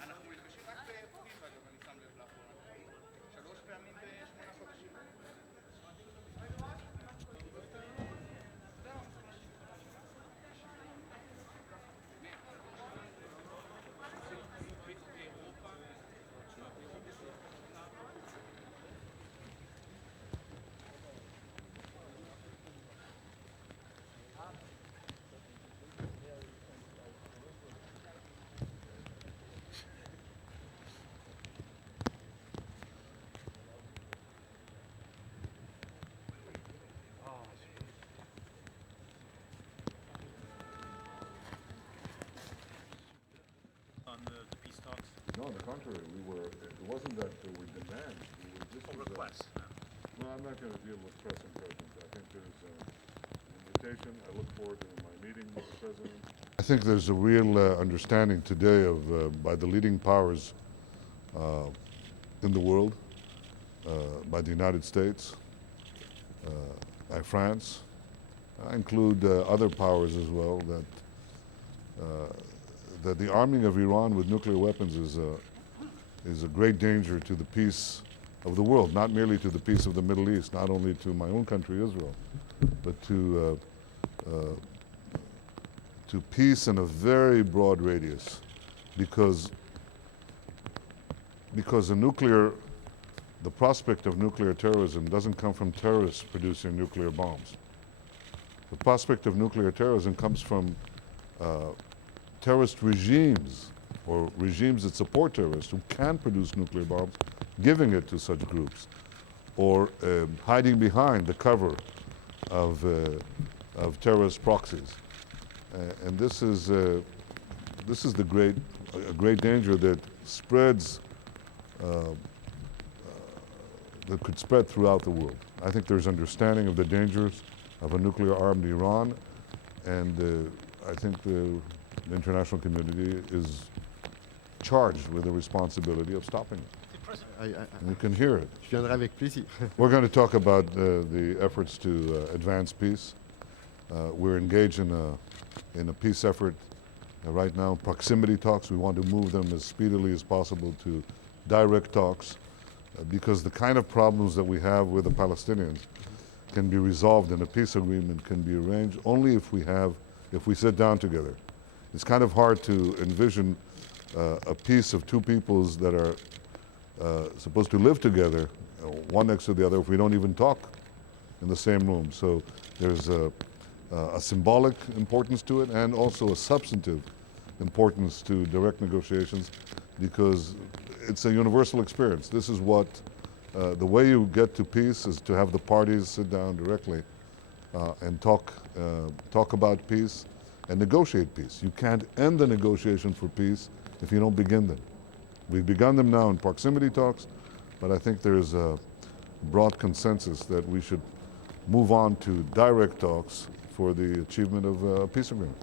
אנחנו נפגשים רק בפורים, אגב, אני שם לב לאחרונה. 3 פעמים ב8 חודשים. On the peace talks? No, on the contrary, it wasn't that there were demands, this was Requests. well, I'm not gonna deal with press and president. I think there's an invitation. I look forward to my meeting with the president. I think there's a real understanding today of, by the leading powers in the world, by the United States, by France. I include other powers as well, that the arming of Iran with nuclear weapons is a great danger to the peace of the world, not merely to the peace of the Middle East, not only to my own country, Israel, but to peace in a very broad radius, because the prospect of nuclear terrorism doesn't come from terrorists producing nuclear bombs. The prospect of nuclear terrorism comes from terrorist regimes or regimes that support terrorists who can produce nuclear bombs, giving it to such groups, or hiding behind the cover of terrorist proxies. And this is a great danger that spreads, that could spread throughout the world. I think there's understanding of the dangers of a nuclear-armed Iran, and I think the international community is charged with the responsibility of stopping it. And you can hear it. Je viendrai avec plaisir. We're going to talk about the efforts to advance peace. We're engaged in a peace effort right now, proximity talks. We want to move them as speedily as possible to direct talks, because the kind of problems that we have with the Palestinians can be resolved in a peace agreement, can be arranged only if we sit down together. It's kind of hard to envision a peace of two peoples that are supposed to live together, one next to the other, if we don't even talk in the same room. So there's a symbolic importance to it, and also a substantive importance to direct negotiations, because it's a universal experience. This is what, the way you get to peace is to have the parties sit down directly and talk about peace and negotiate peace. You can't end the negotiation for peace if you don't begin them. We've begun them now in proximity talks, but I think there's a broad consensus that we should move on to direct talks for the achievement of a peace agreement.